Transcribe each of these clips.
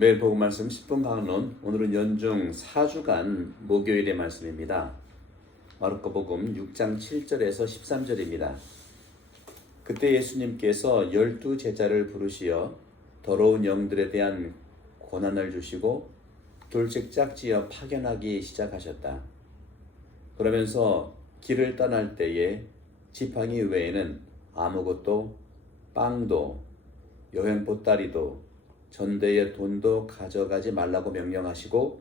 매일 복음 말씀 10분 강론, 오늘은 연중 4주간 목요일의 말씀입니다. 마르코 복음 6장 7절에서 13절입니다. 그때 예수님께서 12 제자를 부르시어 더러운 영들에 대한 권한을 주시고 둘씩 짝지어 파견하기 시작하셨다. 그러면서 길을 떠날 때에 지팡이 외에는 아무것도, 빵도, 여행 보따리도, 전대의 돈도 가져가지 말라고 명령하시고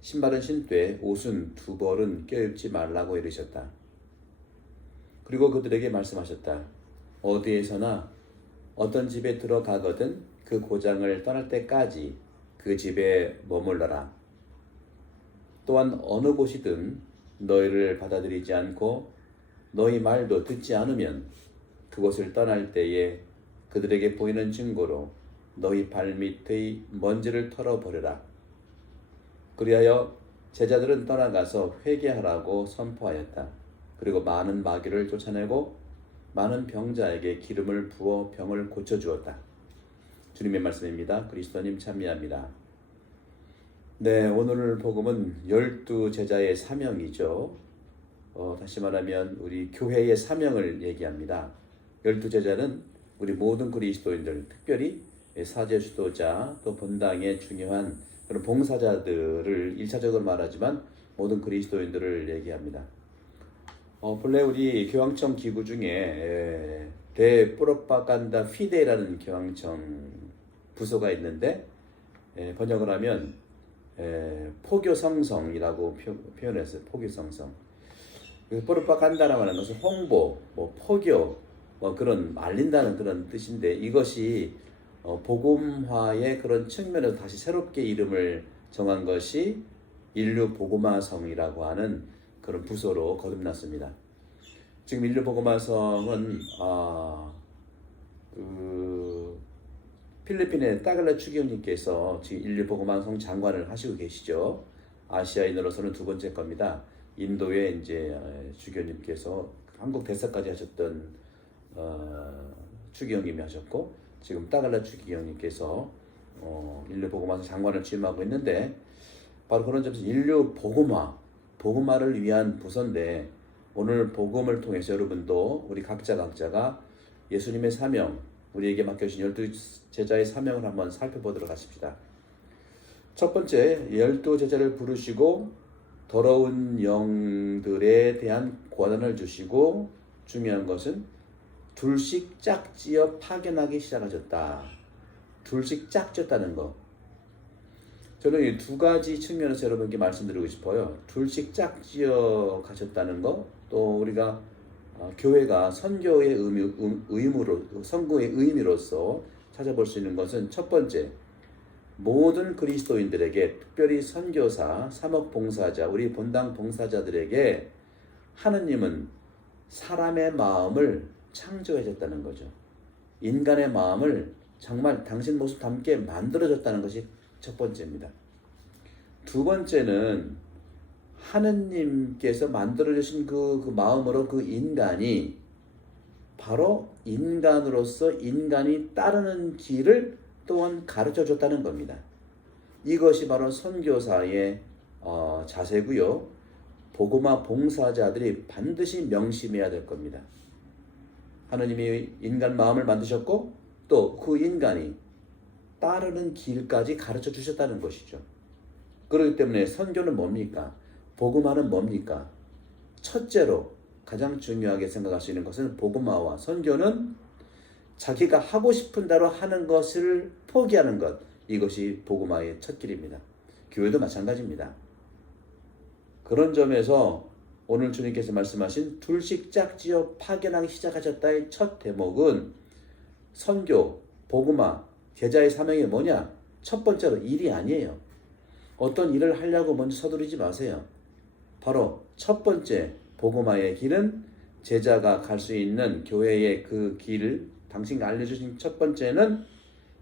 신발은 신되 옷은 2벌은 껴입지 말라고 이르셨다. 그리고 그들에게 말씀하셨다. 어디에서나 어떤 집에 들어가거든 그 고장을 떠날 때까지 그 집에 머물러라. 또한 어느 곳이든 너희를 받아들이지 않고 너희 말도 듣지 않으면 그곳을 떠날 때에 그들에게 보이는 증거로 너희 발밑의 먼지를 털어버려라. 그리하여 제자들은 떠나가서 회개하라고 선포하였다. 그리고 많은 마귀를 쫓아내고 많은 병자에게 기름을 부어 병을 고쳐주었다. 주님의 말씀입니다. 그리스도님 참여합니다. 네, 오늘 복음은 12 제자의 사명이죠. 다시 말하면 우리 교회의 사명을 얘기합니다. 12 제자는 우리 모든 그리스도인들, 특별히 사제 수도자 또 본당의 중요한 그런 봉사자들을 1차적으로 말하지만 모든 그리스도인들을 얘기합니다. 본래 우리 교황청 기구 중에 대프로파간다 피데라는 교황청 부서가 있는데 번역을 하면 포교성성이라고 표현했어요. 포교성성. 프로파간다라고 하는 것은 홍보, 포교, 그런 알린다는 그런 뜻인데 이것이 복음화의 그런 측면에서 다시 새롭게 이름을 정한 것이 인류 복음화성이라고 하는 그런 부서로 거듭났습니다. 지금 인류 복음화성은 필리핀의 따글라 추기경님께서 지금 인류 복음화성 장관을 하시고 계시죠. 아시아인으로서는 2번째 겁니다. 인도의 이제 추기경님께서 한국 대사까지 하셨던 추기경님이 하셨고. 지금 따갈라 추기경님께서 인류 복음화성 장관을 취임하고 있는데 바로 그런 점에서 인류 복음화를 위한 부서인데 오늘 복음을 통해서 여러분도 우리 각자가 예수님의 사명, 우리에게 맡겨주신 12 제자의 사명을 한번 살펴보도록 하십시다. 첫 번째, 12 제자를 부르시고 더러운 영들에 대한 권한을 주시고 중요한 것은 둘씩 짝지어 파견하기 시작하셨다. 둘씩 짝졌다는 거. 저는 이 2가지 측면에서 여러분께 말씀드리고 싶어요. 둘씩 짝지어 가셨다는 거, 또 우리가 교회가 선교의 선교의 의미로서 찾아볼 수 있는 것은 첫 번째, 모든 그리스도인들에게 특별히 선교사, 사목봉사자, 우리 본당 봉사자들에게 하느님은 사람의 마음을 창조해줬다는 거죠. 인간의 마음을 정말 당신 모습 닮게 만들어줬다는 것이 첫 번째입니다. 2번째는 하느님께서 만들어주신 그 마음으로 그 인간이 바로 인간으로서 인간이 따르는 길을 또한 가르쳐줬다는 겁니다. 이것이 바로 선교사의 자세고요. 복음화 봉사자들이 반드시 명심해야 될 겁니다. 하느님이 인간 마음을 만드셨고 또 그 인간이 따르는 길까지 가르쳐 주셨다는 것이죠. 그렇기 때문에 선교는 뭡니까? 복음화는 뭡니까? 첫째로 가장 중요하게 생각할 수 있는 것은 복음화와 선교는 자기가 하고 싶은 대로 하는 것을 포기하는 것, 이것이 복음화의 첫 길입니다. 교회도 마찬가지입니다. 그런 점에서 오늘 주님께서 말씀하신 둘씩 짝지어 파견하기 시작하셨다의 첫 대목은 선교, 복음화, 제자의 사명이 뭐냐? 첫 번째로 일이 아니에요. 어떤 일을 하려고 먼저 서두르지 마세요. 바로 첫 번째 복음화의 길은 제자가 갈 수 있는 교회의 그 길을 당신이 알려주신 첫 번째는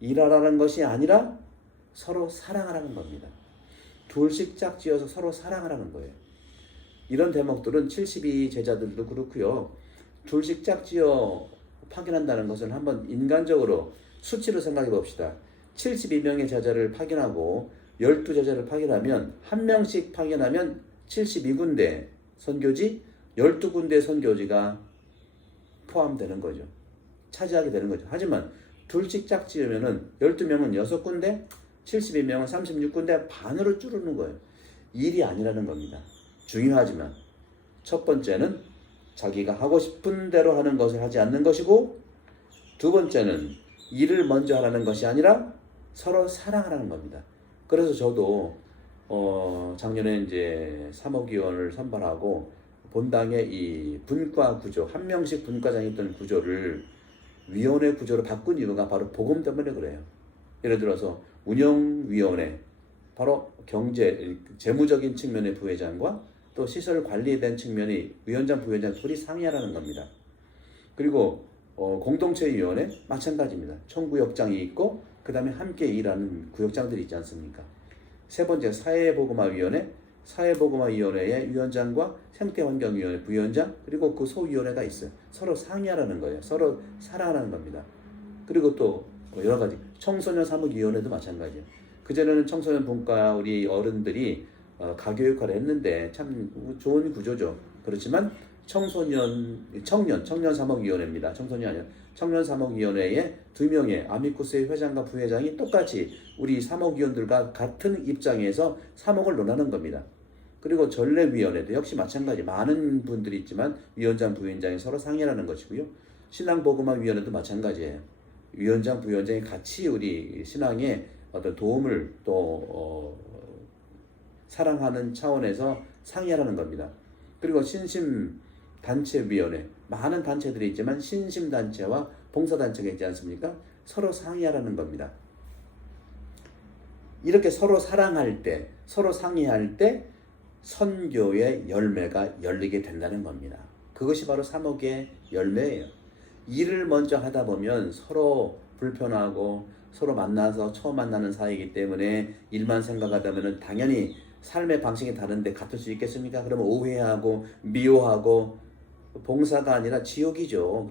일하라는 것이 아니라 서로 사랑하라는 겁니다. 둘씩 짝지어서 서로 사랑하라는 거예요. 이런 대목들은 72 제자들도 그렇고요. 둘씩 짝지어 파견한다는 것은 한번 인간적으로 수치로 생각해 봅시다. 72명의 제자를 파견하고 12제자를 파견하면 한 명씩 파견하면 72군데 선교지 12군데 선교지가 포함되는 거죠. 차지하게 되는 거죠. 하지만 둘씩 짝지으면은 12명은 6군데 72명은 36군데 반으로 줄이는 거예요. 일이 아니라는 겁니다. 중요하지만 첫 번째는 자기가 하고 싶은 대로 하는 것을 하지 않는 것이고, 두 번째는 일을 먼저 하라는 것이 아니라 서로 사랑하라는 겁니다. 그래서 저도 작년에 이제 사목위원을 선발하고 본당의 이 분과 구조, 한 명씩 분과장이 있던 구조를 위원회 구조로 바꾼 이유가 바로 복음 때문에 그래요. 예를 들어서 운영위원회, 바로 경제, 재무적인 측면의 부회장과 또 시설 관리에 대한 측면의 위원장, 부위원장 둘이 상의하라는 겁니다. 그리고 공동체위원회 마찬가지입니다. 총구역장이 있고 그 다음에 함께 일하는 구역장들이 있지 않습니까? 세 번째 사회복음화위원회, 사회복음화위원회의 위원장과 생태환경위원회 부위원장, 그리고 그 소위원회가 있어요. 서로 상의하라는 거예요. 서로 사랑하라는 겁니다. 그리고 또 여러 가지 청소년 사무위원회도 마찬가지예요. 그전에는 청소년 분과 우리 어른들이 가교 역할을 했는데 참 좋은 구조죠. 그렇지만 청년 사목위원회입니다. 청소년이 아니라 청년 사목위원회에 2명의 아미쿠스의 회장과 부회장이 똑같이 우리 사목위원들과 같은 입장에서 사목을 논하는 겁니다. 그리고 전례위원회도 역시 마찬가지, 많은 분들이 있지만 위원장, 부위원장이 서로 상의하는 것이고요. 신앙복음화위원회도 마찬가지예요. 위원장, 부위원장이 같이 우리 신앙에 어떤 도움을 또 사랑하는 차원에서 상의하라는 겁니다. 그리고 신심단체위원회, 많은 단체들이 있지만 신심단체와 봉사단체가 있지 않습니까? 서로 상의하라는 겁니다. 이렇게 서로 사랑할 때, 서로 상의할 때 선교의 열매가 열리게 된다는 겁니다. 그것이 바로 사목의 열매예요. 일을 먼저 하다 보면 서로 불편하고 서로 만나서 처음 만나는 사이이기 때문에 일만 생각하다 보면 당연히 삶의 방식이 다른데 같을 수 있겠습니까? 그러면 오해하고 미워하고 봉사가 아니라 지옥이죠.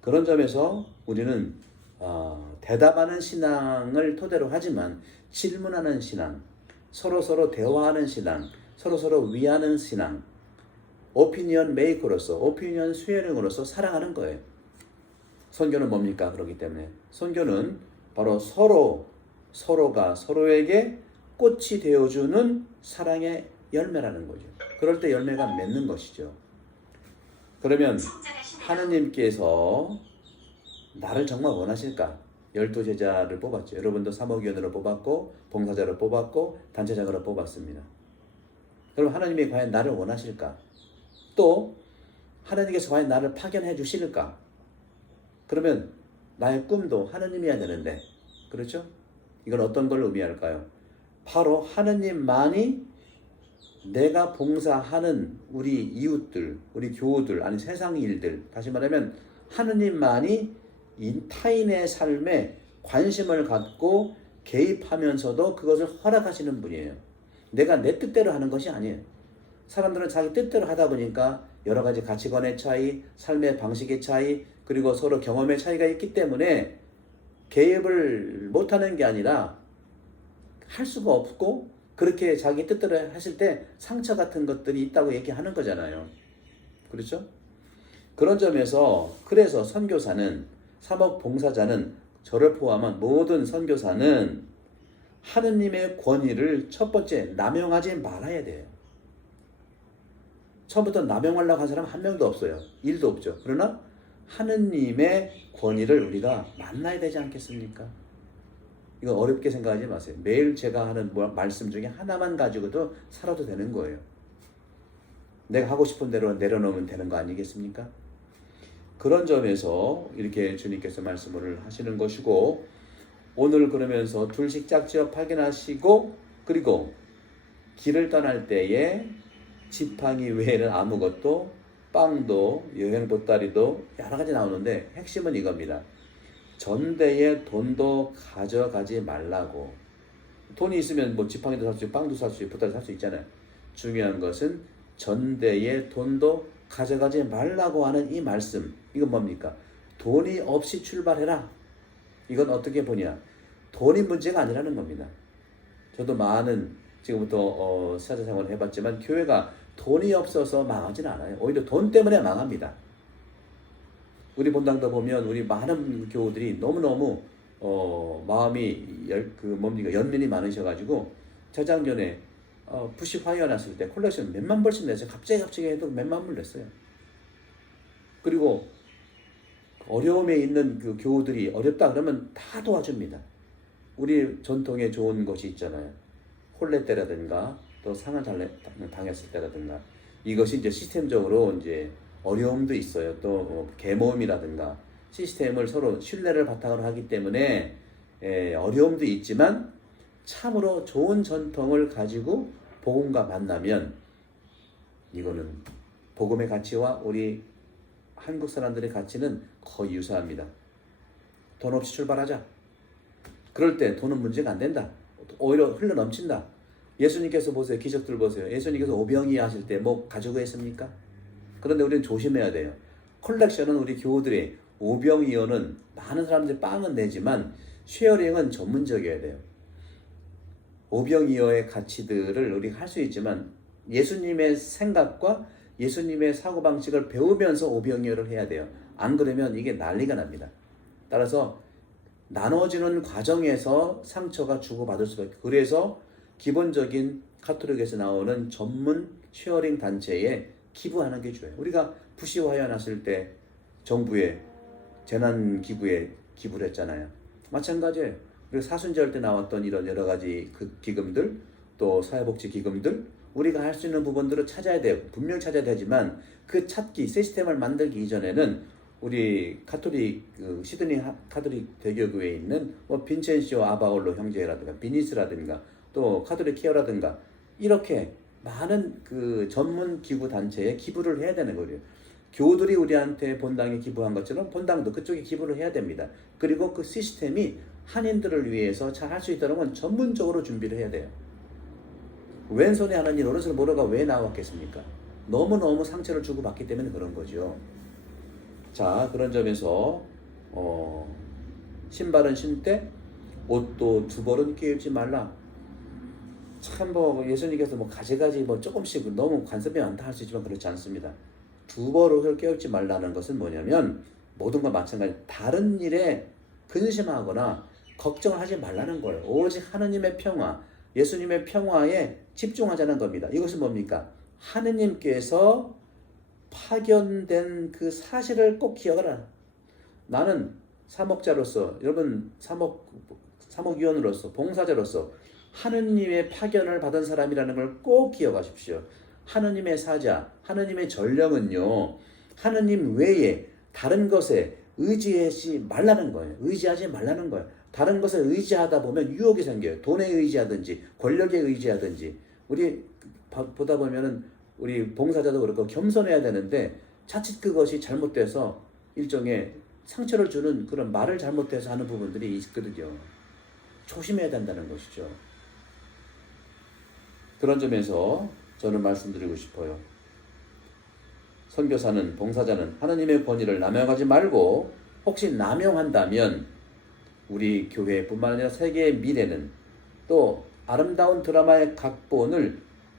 그런 점에서 우리는 대답하는 신앙을 토대로 하지만 질문하는 신앙, 서로 대화하는 신앙, 서로 위하는 신앙, 오피니언 메이커로서, 오피니언 수혜령으로서 살아가는 거예요. 선교는 뭡니까? 그렇기 때문에 선교는 바로 서로가 서로에게 꽃이 되어주는 사랑의 열매라는 거죠. 그럴 때 열매가 맺는 것이죠. 그러면 하느님께서 나를 정말 원하실까? 12제자를 뽑았죠. 여러분도 사목위원으로 뽑았고 봉사자로 뽑았고 단체장으로 뽑았습니다. 그럼 하나님이 과연 나를 원하실까? 또 하나님께서 과연 나를 파견해 주실까? 그러면 나의 꿈도 하나님이어야 되는데, 그렇죠? 이건 어떤 걸 의미할까요? 바로 하나님만이 내가 봉사하는 우리 이웃들, 우리 교우들, 아니 세상 일들, 다시 말하면 하나님만이 타인의 삶에 관심을 갖고 개입하면서도 그것을 허락하시는 분이에요. 내가 내 뜻대로 하는 것이 아니에요. 사람들은 자기 뜻대로 하다 보니까 여러 가지 가치관의 차이, 삶의 방식의 차이, 그리고 서로 경험의 차이가 있기 때문에 개입을 못하는 게 아니라 할 수가 없고, 그렇게 자기 뜻대로 하실 때 상처 같은 것들이 있다고 얘기하는 거잖아요. 그렇죠? 그런 점에서 그래서 선교사는, 사목봉사자는, 저를 포함한 모든 선교사는 하느님의 권위를 첫 번째 남용하지 말아야 돼요. 처음부터 남용하려고 한 사람 한 명도 없어요. 일도 없죠. 그러나 하느님의 권위를 우리가 만나야 되지 않겠습니까? 이거 어렵게 생각하지 마세요. 매일 제가 하는 말씀 중에 하나만 가지고도 살아도 되는 거예요. 내가 하고 싶은 대로 내려놓으면 되는 거 아니겠습니까? 그런 점에서 이렇게 주님께서 말씀을 하시는 것이고, 오늘 그러면서 둘씩 짝지어 파견하시고, 그리고 길을 떠날 때에 지팡이 외에는 아무것도, 빵도, 여행 보따리도 여러 가지 나오는데 핵심은 이겁니다. 전대에 돈도 가져가지 말라고. 돈이 있으면 뭐 지팡이도 살 수 있고 빵도 살 수 있고 보따리 살 수 있잖아요. 중요한 것은 전대에 돈도 가져가지 말라고 하는 이 말씀. 이건 뭡니까? 돈이 없이 출발해라. 이건 어떻게 보냐? 돈이 문제가 아니라는 겁니다. 저도 많은 지금부터 사제생활을 해봤지만 교회가 돈이 없어서 망하지는 않아요. 오히려 돈 때문에 망합니다. 우리 본당도 보면 우리 많은 교우들이 너무너무 마음이 연민이 많으셔가지고 재작년에 부시 화이어 났을 때 콜렉션 몇만 불씩 냈어요. 갑자기 해도 몇만 불 냈어요. 그리고 어려움에 있는 그 교우들이 어렵다 그러면 다 도와줍니다. 우리 전통에 좋은 것이 있잖아요. 혼례 때라든가 또 상을 당했을 때라든가 이것이 이제 시스템적으로 이제 어려움도 있어요. 또 계모임이라든가 시스템을 서로 신뢰를 바탕으로 하기 때문에 어려움도 있지만 참으로 좋은 전통을 가지고 복음과 만나면 이거는 복음의 가치와 우리 한국 사람들의 가치는 거의 유사합니다. 돈 없이 출발하자. 그럴 때 돈은 문제가 안 된다. 오히려 흘러 넘친다. 예수님께서 보세요. 기적들 보세요. 예수님께서 오병이 하실 때 뭐 가지고 했습니까? 그런데 우리는 조심해야 돼요. 컬렉션은 우리 교우들이 오병이어는 많은 사람들이 빵은 내지만 쉐어링은 전문적이어야 돼요. 오병이어의 가치들을 우리가 할 수 있지만 예수님의 생각과 예수님의 사고방식을 배우면서 오병이어를 해야 돼요. 안 그러면 이게 난리가 납니다. 따라서 나눠지는 과정에서 상처가 주고받을 수밖에. 그래서 기본적인 카톨릭에서 나오는 전문 쉐어링 단체에 기부하는 게 좋아요. 우리가 부시화해 났을 때 정부에 재난기구에 기부를 했잖아요. 마찬가지예요. 그리고 사순절 때 나왔던 이런 여러 가지 그 기금들, 또 사회복지 기금들, 우리가 할 수 있는 부분들을 찾아야 돼요. 분명히 찾아야 되지만 그 찾기, 시스템을 만들기 이전에는 우리 카톨릭 시드니 카톨릭 대교구에 있는 뭐 빈첸시오 아바올로 형제라든가 비니스라든가 또 카톨릭 케어라든가 이렇게 많은 그 전문 기구 단체에 기부를 해야 되는 거예요. 교우들이 우리한테 본당에 기부한 것처럼 본당도 그쪽에 기부를 해야 됩니다. 그리고 그 시스템이 한인들을 위해서 잘 할 수 있다는 건 전문적으로 준비를 해야 돼요. 왼손에 하는 일 오른손 모르가 왜 나왔겠습니까? 너무너무 상처를 주고받기 때문에 그런 거죠. 자, 그런 점에서 신발은 신되 옷도 두 벌은 끼우지 말라. 참 뭐 예수님께서 뭐 가지가지 뭐 조금씩 너무 관습이 많다 할 수 있지만 그렇지 않습니다. 두 벌 옷을 깨우지 말라는 것은 뭐냐면 모든 것 마찬가지 다른 일에 근심하거나 걱정을 하지 말라는 거예요. 오직 하느님의 평화, 예수님의 평화에 집중하자는 겁니다. 이것은 뭡니까? 하느님께서 파견된 그 사실을 꼭 기억하라. 나는 사목자로서, 여러분 사목위원으로서, 봉사자로서 하느님의 파견을 받은 사람이라는 걸 꼭 기억하십시오. 하느님의 사자, 하느님의 전령은요, 하느님 외에 다른 것에 의지하지 말라는 거예요. 의지하지 말라는 거예요. 다른 것에 의지하다 보면 유혹이 생겨요. 돈에 의지하든지 권력에 의지하든지. 우리 보다 보면은 우리 봉사자도 그렇고 겸손해야 되는데 자칫 그것이 잘못돼서 일종의 상처를 주는 그런 말을 잘못해서 하는 부분들이 있거든요. 조심해야 된다는 것이죠. 그런 점에서 저는 말씀드리고 싶어요. 선교사는, 봉사자는 하느님의 권위를 남용하지 말고 혹시 남용한다면 우리 교회뿐만 아니라 세계의 미래는 또 아름다운 드라마의 각본을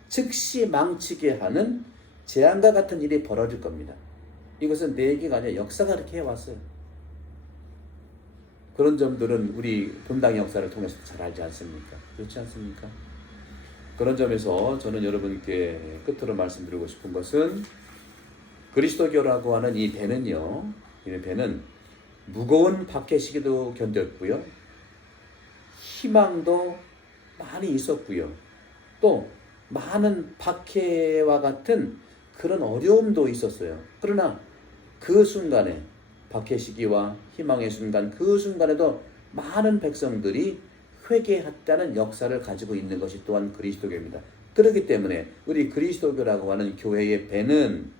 즉시 망치게 하는 재앙과 같은 일이 벌어질 겁니다. 이것은 내 얘기가 아니라 역사가 그렇게 해왔어요. 그런 점들은 우리 본당의 역사를 통해서 잘 알지 않습니까? 그렇지 않습니까? 그런 점에서 저는 여러분께 끝으로 말씀드리고 싶은 것은 그리스도교라고 하는 이 배는요, 이 배는 무거운 박해 시기도 견뎠고요, 희망도 많이 있었고요, 또 많은 박해와 같은 그런 어려움도 있었어요. 그러나 그 순간에 박해 시기와 희망의 순간, 그 순간에도 많은 백성들이 회개했다는 역사를 가지고 있는 것이 또한 그리스도교입니다. 그렇기 때문에 우리 그리스도교라고 하는 교회의 배는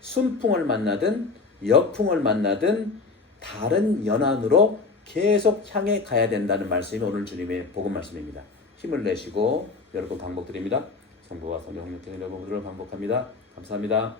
순풍을 만나든 역풍을 만나든 다른 연안으로 계속 향해 가야 된다는 말씀이 오늘 주님의 복음 말씀입니다. 힘을 내시고 여러분 반복드립니다. 성부와 성령 성령의 여러분들을 반복합니다. 감사합니다.